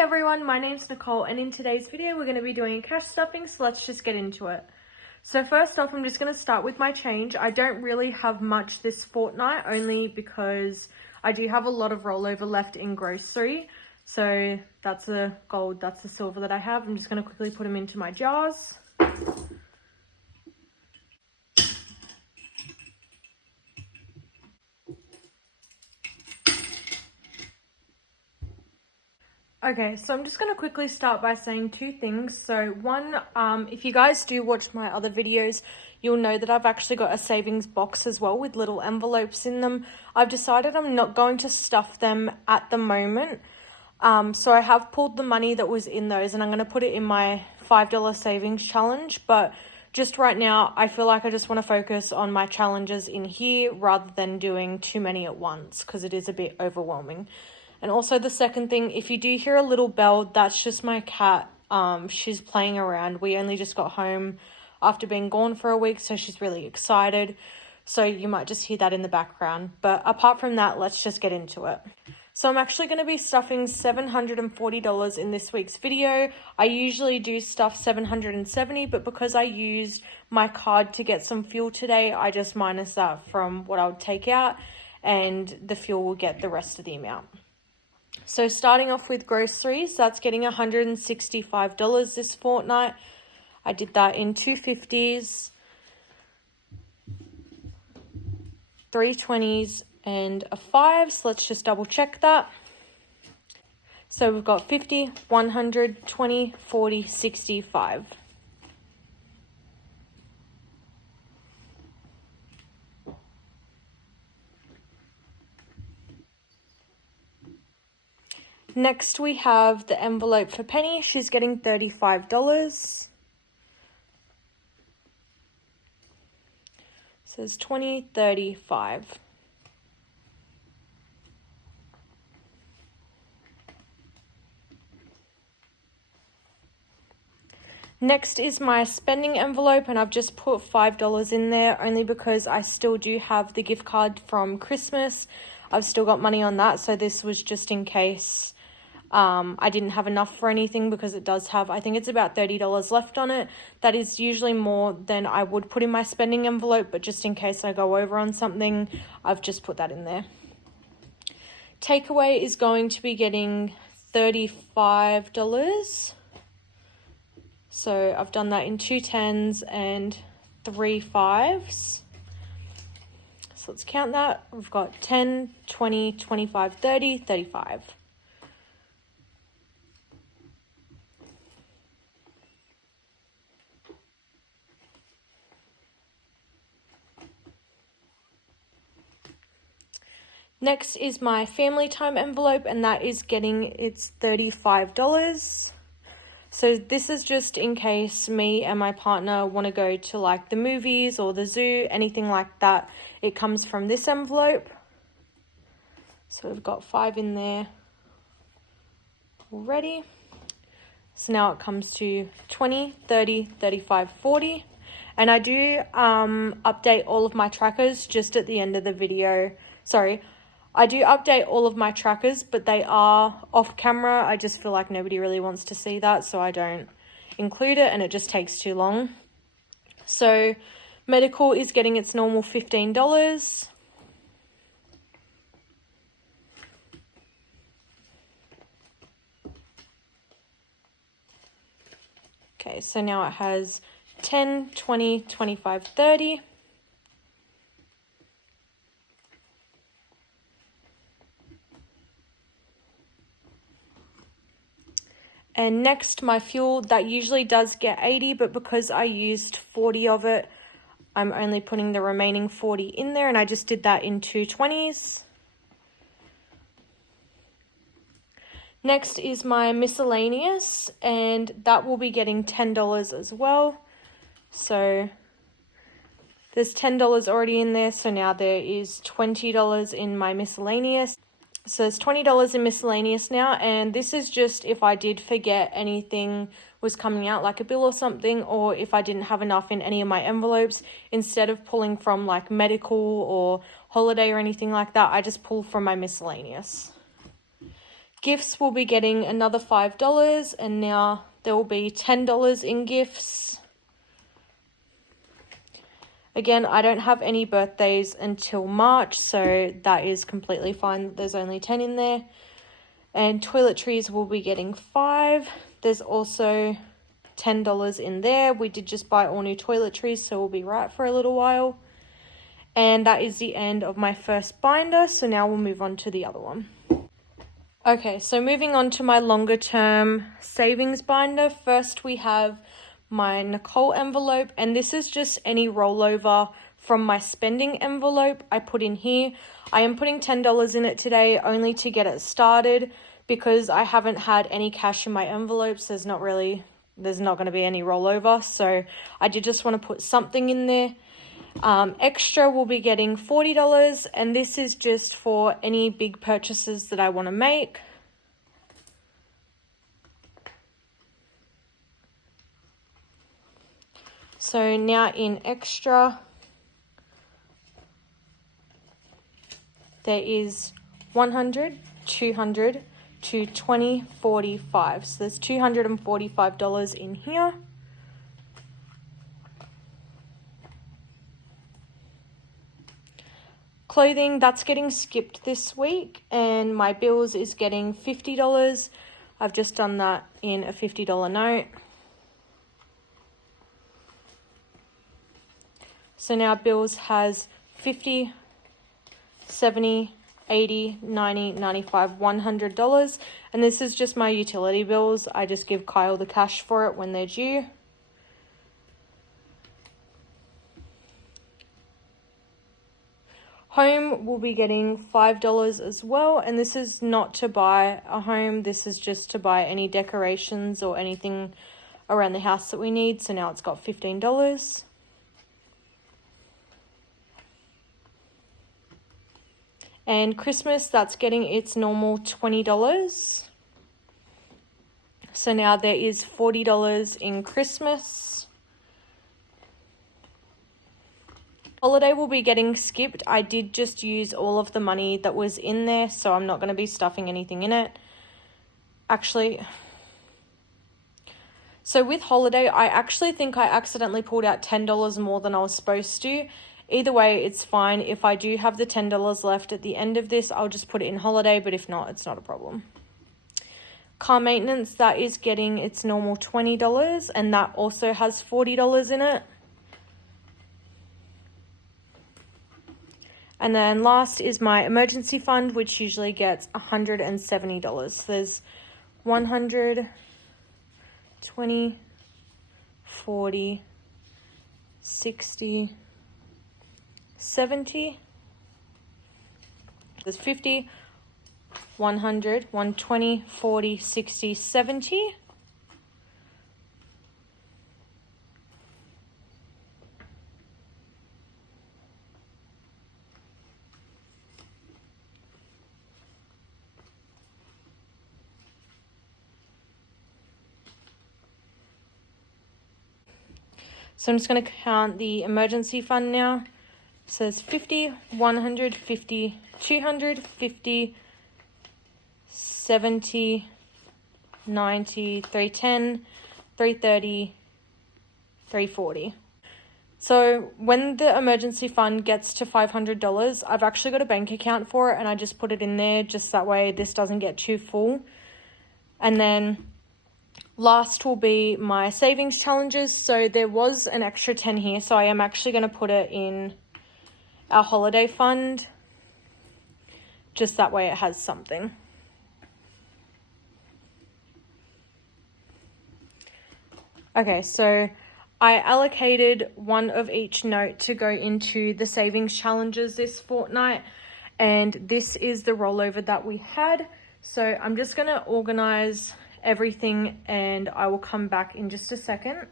everyone, my name's Nicole and in today's video we're going to be doing cash stuffing, so let's just get into it. So first off, I'm just going to start with my change. I don't really have much this fortnight, only because I do have a lot of rollover left in grocery. So that's the gold, that's the silver that I have. I'm just going to quickly put them into my jars. Okay, so I'm just going to quickly start by saying two things. So one, if you guys do watch my other videos, you'll know that I've actually got a savings box as well with little envelopes in them. I've decided I'm not going to stuff them at the moment. So I have pulled the money that was in those and I'm going to put it in my $5 savings challenge. But just right now, I feel like I just want to focus on my challenges in here rather than doing too many at once because it is a bit overwhelming. And also the second thing, if you do hear a little bell, that's just my cat. She's playing around. We only just got home after being gone for a week, so she's really excited. So you might just hear that in the background. But apart from that, let's just get into it. So I'm actually going to be stuffing $740 in this week's video. I usually do stuff $770, but because I used my card to get some fuel today, I just minus that from what I would take out, and the fuel will get the rest of the amount. So starting off with groceries, that's getting $165 this fortnight. I did that in 250s, 320s, and a 5. So let's just double check that. So we've got 50, 100, 20, 40, 65. Next, we have the envelope for Penny. She's getting $35. Says 20, 35. Next is my spending envelope, and I've just put $5 in there only because I still do have the gift card from Christmas. I've still got money on that, so this was just in case I didn't have enough for anything, because it does have, I think it's about $30 left on it. That is usually more than I would put in my spending envelope, but just in case I go over on something, I've just put that in there. Takeaway is going to be getting $35. So I've done that in 2 10s and 3 5s. So let's count that. We've got 10, 20, 25, 30, 35. Next is my family time envelope, and that is getting its $35. So this is just in case me and my partner want to go to like the movies or the zoo, anything like that. It comes from this envelope. So we've got 5 in there already. So now it comes to 20, 30, 35, 40. And I do update all of my trackers just at the end of the video. Sorry, I do update all of my trackers, but they are off camera. I just feel like nobody really wants to see that, so I don't include it, and it just takes too long. So medical is getting its normal $15. Okay, so now it has 10, 20, 25, 30. And next, my fuel, that usually does get 80, but because I used 40 of it, I'm only putting the remaining 40 in there, and I just did that in 2 20s. Next is my miscellaneous, and that will be getting $10 as well. So there's $10 already in there, so now there is $20 in my miscellaneous. So there's $20 in miscellaneous now, and this is just if I did forget anything was coming out, like a bill or something, or if I didn't have enough in any of my envelopes. Instead of pulling from like medical or holiday or anything like that, I just pull from my miscellaneous. Gifts will be getting another $5, and now there will be $10 in gifts. Again, I don't have any birthdays until March, so that is completely fine. There's only 10 in there. And toiletries will be getting 5. There's also $10 in there. We did just buy all new toiletries, so we'll be right for a little while. And that is the end of my first binder, so now we'll move on to the other one. Okay, so moving on to my longer term savings binder. First we have my Nicole envelope, and this is just any rollover from my spending envelope I put in here. I am putting $10 in it today only to get it started because I haven't had any cash in my envelopes. There's not going to be any rollover, so I did just want to put something in there. Extra will be getting $40, and this is just for any big purchases that I want to make. So now in extra, there is 100, 200 to 20, 45. So there's $245 in here. Clothing, that's getting skipped this week, and my bills is getting $50. I've just done that in a $50 note. So now bills has 50, 70, 80, 90, 95, $100. And this is just my utility bills. I just give Kyle the cash for it when they're due. Home will be getting $5 as well, and this is not to buy a home. This is just to buy any decorations or anything around the house that we need. So now it's got $15. And Christmas, that's getting its normal $20. So now there is $40 in Christmas. Holiday will be getting skipped. I did just use all of the money that was in there, so I'm not going to be stuffing anything in it. Actually, so with holiday, I actually think I accidentally pulled out $10 more than I was supposed to. Either way, it's fine. If I do have the $10 left at the end of this, I'll just put it in holiday, but if not, it's not a problem. Car maintenance, that is getting its normal $20, and that also has $40 in it. And then last is my emergency fund, which usually gets $170. So there's 100, 20, 40, 60, 70. There's 50, 100, 120, 40, 60, 70. So I'm just going to count the emergency fund now. It says 50, 100, 50, 200, 50, 70, 90, 310, 330, 340. So when the emergency fund gets to $500, I've actually got a bank account for it, and I just put it in there just that way this doesn't get too full. And then last will be my savings challenges. So there was an extra 10 here, so I am actually going to put it in our holiday fund. Just that way it has something. Okay, so I allocated one of each note to go into the savings challenges this fortnight, and this is the rollover that we had. So I'm just going to organize everything and I will come back in just a second.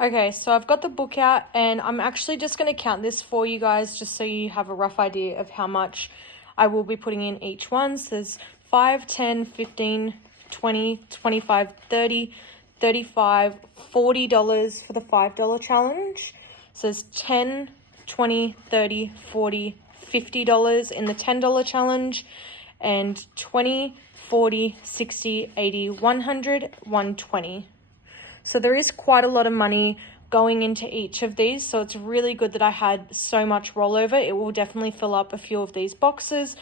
Okay, so I've got the book out, and I'm actually just going to count this for you guys just so you have a rough idea of how much I will be putting in each one. So there's 5, 10, 15, 20, 25, 30, 35, $40 for the $5 challenge. So there's 10, 20, 30, 40, $50 in the $10 challenge, and 20, 40, 60, 80, 100, 120. So there is quite a lot of money going into each of these. So it's really good that I had so much rollover. It will definitely fill up a few of these boxes.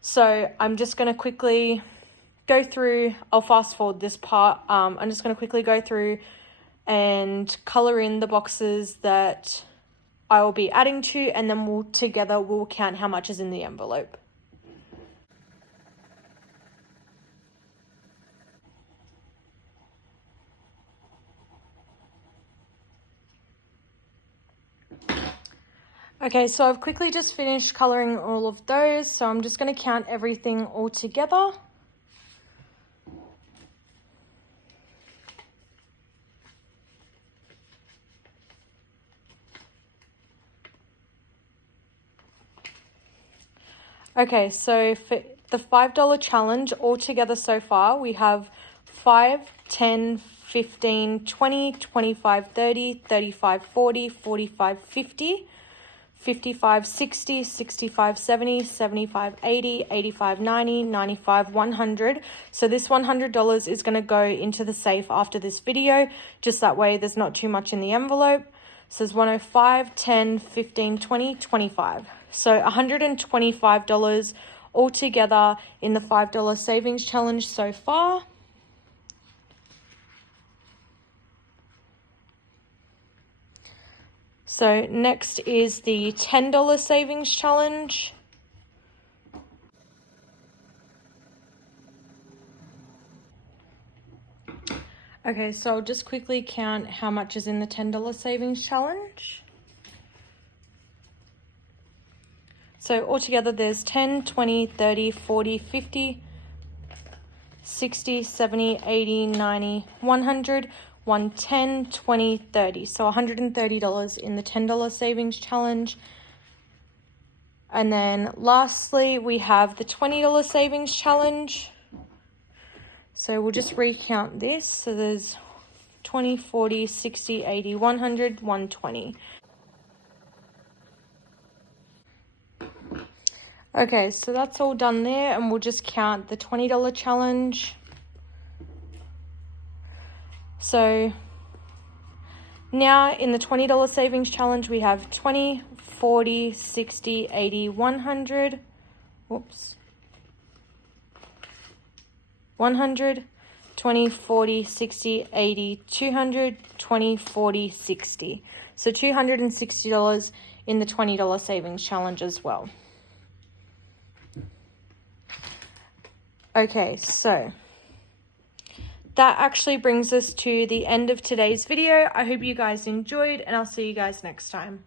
So I'm just going to quickly go through. I'll fast forward this part. I'm just going to quickly go through and color in the boxes that I will be adding to, and then we'll count how much is in the envelope. Okay, so I've quickly just finished coloring all of those, so I'm just going to count everything all together. Okay, so for the $5 challenge altogether so far, we have 5, 10, 15, 20, 25, 30, 35, 40, 45, 50, 55, 60, 65, 70, 75, 80, 85, 90, 95, 100. So this $100 is going to go into the safe after this video, just that way there's not too much in the envelope. So there's 105, 10, 15, 20, 25. So $125 altogether in the $5 savings challenge so far. So next is the $10 savings challenge. Okay, so I'll just quickly count how much is in the $10 savings challenge. So altogether there's 10, 20, 30, 40, 50, 60, 70, 80, 90, 100, 110, 20, 30. So $130 in the $10 savings challenge. And then lastly, we have the $20 savings challenge. So we'll just recount this. So there's 20, 40, 60, 80, 100, 120. Okay, so that's all done there, and we'll just count the $20 challenge. So now in the $20 savings challenge, we have 20, 40, 60, 80, 100. Whoops. 100, 20, 40, 60, 80, 200, 20, 40, 60. So $260 in the $20 savings challenge as well. Okay, so that actually brings us to the end of today's video. I hope you guys enjoyed, and I'll see you guys next time.